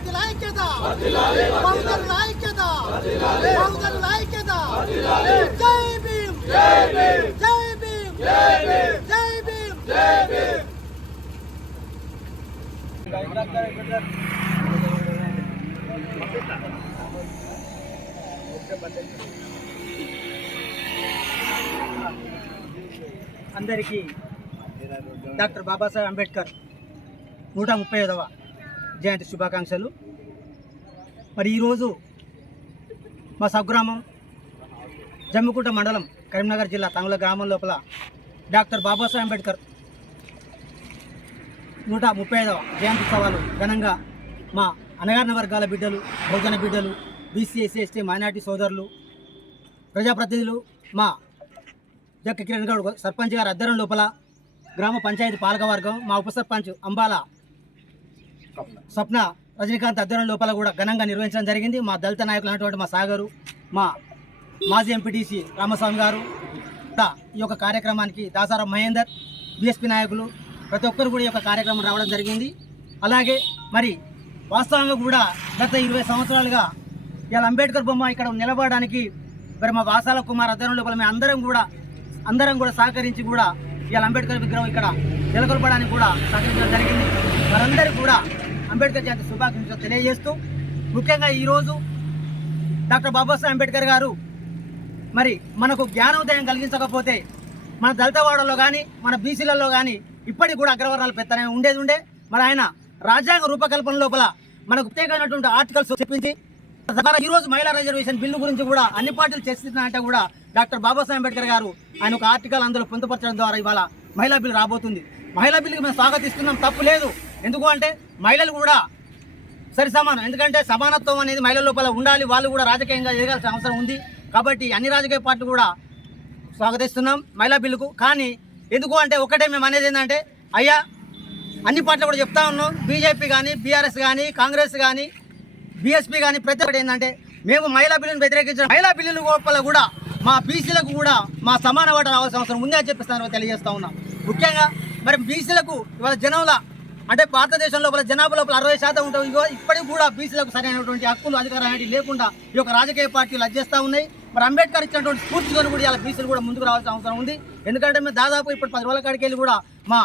పార్టీల ఐక్యత, బహుజనుల ఐక్యత, బహుజనుల ఐక్యత. జై భీమ్, జై భీమ్, జై భీమ్, జై భీమ్, జై భీమ్, జై భీమ్. అందరికీ డాక్టర్ బాబాసాహెబ్ అంబేద్కర్ 135వ జయంతి శుభాకాంక్షలు. మరి ఈరోజు మా స్వగ్రామం జమ్మికుంట మండలం కరీంనగర్ జిల్లా తంగుల గ్రామం లోపల డాక్టర్ బాబాసాహెబ్ అంబేద్కర్ 135వ జయంతి ఉత్సవాలు ఘనంగా మా అణగారిన వర్గాల బిడ్డలు, బహుజన బిడ్డలు, బీసీ, ఎస్సీ, ఎస్టీ, మైనార్టీ సోదరులు, ప్రజాప్రతినిధులు, మా జక్క కిరణ్ గౌడ్ సర్పంచ్ గారి ఆధ్వర్యం లోపల గ్రామ పంచాయతీ పాలకవర్గం, మా ఉప సర్పంచ్ అంబాల స్వప్న రజనీకాంత్ ఆధ్వర్యం లోపల కూడా ఘనంగా నిర్వహించడం జరిగింది. మా దళిత నాయకులు అయినటువంటి మా సాగరు, మా మాజీ ఎంపీటీసీ రామస్వామి గారు, ఈ యొక్క కార్యక్రమానికి దాసారం మహేందర్, బీఎస్పీ నాయకులు ప్రతి ఒక్కరు కూడా ఈ యొక్క కార్యక్రమం రావడం జరిగింది. అలాగే మరి వాస్తవంగా కూడా గత 20 సంవత్సరాలుగా ఇవాళ అంబేద్కర్ బొమ్మ ఇక్కడ నిలబడడానికి మరి మా వాసాల కుమార్ ఆధ్వర్యం లోపల మేము అందరం కూడా సహకరించి కూడా ఇవాళ అంబేద్కర్ విగ్రహం ఇక్కడ నెలకొల్పడానికి కూడా సహకరించడం జరిగింది. వారందరికీ కూడా అంబేద్కర్ జయంతి శుభాకాంక్షలు తెలియజేస్తూ, ముఖ్యంగా ఈరోజు డాక్టర్ బాబాసాహెబ్ అంబేద్కర్ గారు మరి మనకు జ్ఞానోదయం కలిగించకపోతే మన దళితవాడలో కానీ మన బీసీలలో కానీ ఇప్పటికి కూడా అగ్రవర్ణాలు పెత్తనే ఉండే మరి ఆయన రాజ్యాంగ రూపకల్పన లోపల మనకు ప్రత్యేకమైనటువంటి ఆర్టికల్స్ చెప్పించి ఈరోజు మహిళా రిజర్వేషన్ బిల్లు గురించి కూడా అన్ని పార్టీలు చర్చిస్తున్నారంటే కూడా డాక్టర్ బాబాసాహెబ్ అంబేద్కర్ గారు ఆయన ఒక ఆర్టికల్ అందులో పొందుపరచడం ద్వారా ఇవాళ మహిళా బిల్లు రాబోతుంది. మహిళా బిల్లుకి మేము స్వాగతిస్తున్నాం, తప్పు లేదు. ఎందుకు అంటే మహిళలు కూడా సరి సమానం, ఎందుకంటే సమానత్వం అనేది మహిళల లోపల ఉండాలి, వాళ్ళు కూడా రాజకీయంగా ఎదగాల్సిన అవసరం ఉంది. కాబట్టి అన్ని రాజకీయ పార్టీలు కూడా స్వాగతిస్తున్నాం మహిళా బిల్లుకు. కానీ ఎందుకు అంటే ఒకటే మేము అనేది ఏంటంటే, అయ్యా అన్ని పార్టీలు కూడా చెప్తా ఉన్నాం, బీజేపీ కానీ, బీఆర్ఎస్ కానీ, కాంగ్రెస్ కానీ, బీఎస్పీ కానీ ప్రతి ఒక్కటి ఏంటంటే మేము మహిళా బిల్లును వ్యతిరేకించిన మహిళా బిల్లుల లోపల కూడా మా బీసీలకు కూడా మా సమాన వాటా రావాల్సిన అవసరం ఉంది అని చెప్పిస్తాను తెలియజేస్తా ఉన్నాం. ముఖ్యంగా మరి బీసీలకు ఇవాళ జనంలో అంటే భారతదేశం లోపల జనాభా లోపల 60% ఉంటుంది. ఇప్పటికి కూడా బీసీలకు సరైనటువంటి హక్కులు, అధికారాలు అనేవి లేకుండా ఈ యొక్క రాజకీయ పార్టీలు అడ్జేస్తూ ఉన్నాయి. మరి అంబేద్కర్ ఇచ్చినటువంటి స్ఫూర్తితో కూడా ఇలా బీసీలు కూడా ముందుకు రావాల్సిన అవసరం ఉంది. ఎందుకంటే మేము దాదాపు ఇప్పుడు 10 రోజుల కాడికి వెళ్ళి కూడా మా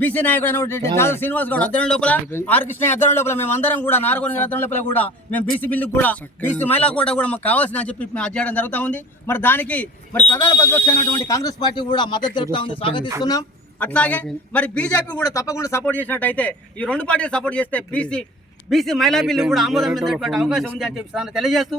బీసీ నాయకుడు అయినటువంటి జాదవ్ శ్రీనివాస్ గౌడ్ ఆధ్వర్యం లోపల, ఆర్ కృష్ణ ఆధ్వర్యం లోపల మేము అందరం కూడా నారగొండ ఆధ్వర్యం లోపల కూడా మేము బీసీ బిల్లుకు కూడా బీసీ మహిళా కోట కూడా మాకు కావాల్సిన అని చెప్పి మేము అధ్యయనం జరుగుతూ ఉంది. మరి దానికి మరి ప్రధాన ప్రతిపక్షం అయినటువంటి కాంగ్రెస్ పార్టీ కూడా మద్దతు తెలుపుతా ఉంది, స్వాగతిస్తున్నాం. అట్లాగే మరి బీజేపీ కూడా తప్పకుండా సపోర్ట్ చేసినట్టయితే ఈ రెండు పార్టీలు సపోర్ట్ చేస్తే బీసీ మహిళా బిల్లు కూడా ఆమోదం పొందేటువంటి అవకాశం ఉంది అని చెప్పి తెలియజేస్తూ